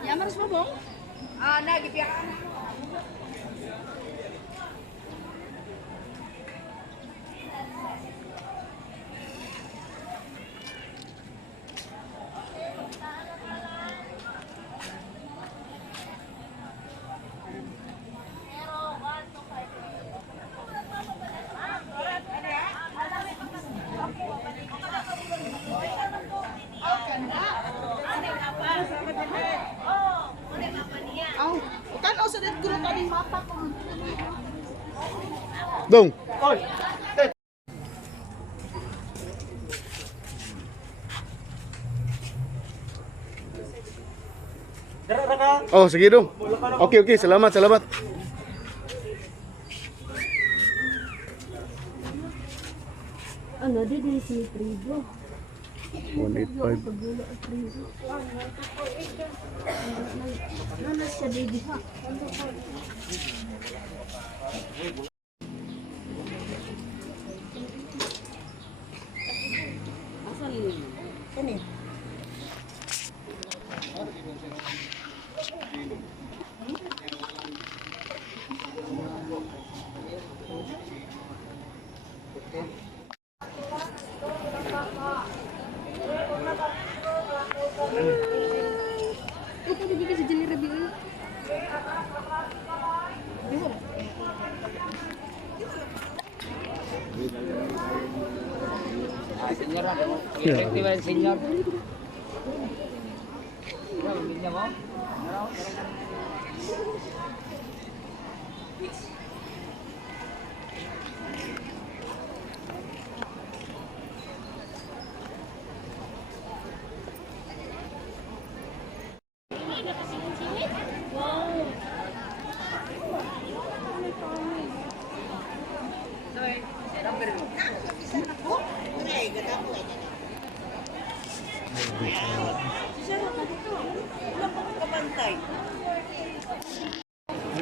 Yamaras mo bong? Nagipiyak. Dong. Oh, sige dong. Okay, okay. Salamat, salamat. Ano, di si Trigo. 185. Ano siya, baby ha? Asan yun? Kani? Ito di kasi jeli review. Señor, efectivamente el señor.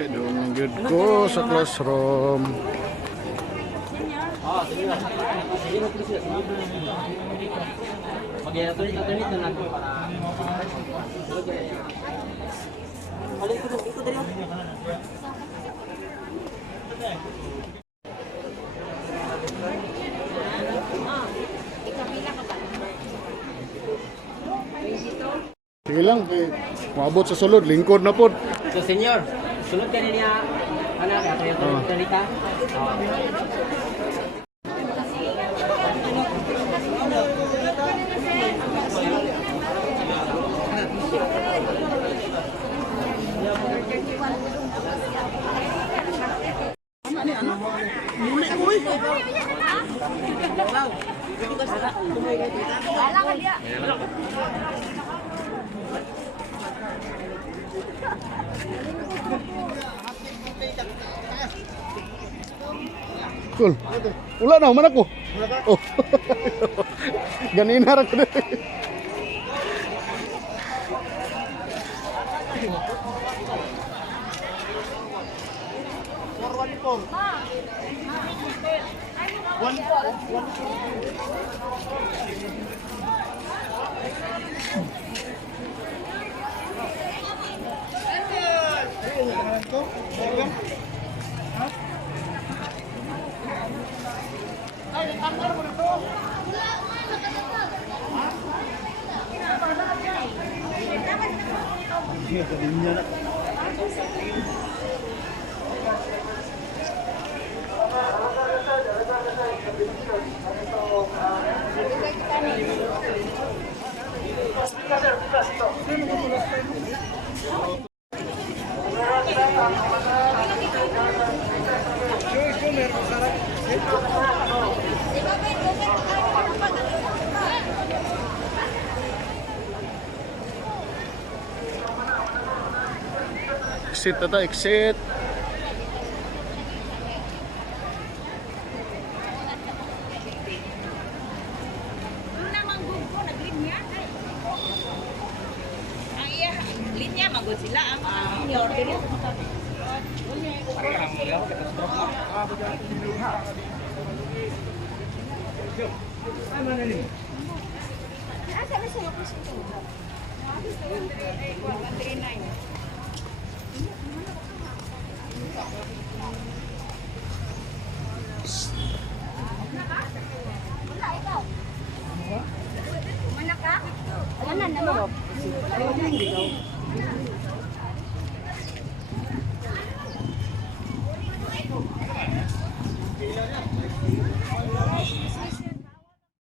Doon good ko sa classroom. Sige lang, maabot sa sulod, lingkod na po. So, señor, sunod ka niya, anak, kaya yung talita. Cool. Wala na, mana ko. Oh. Ganina ra ko. Exit na ta, exit. Ang iya, linya magod sila ang i-order niya. Wala na mo.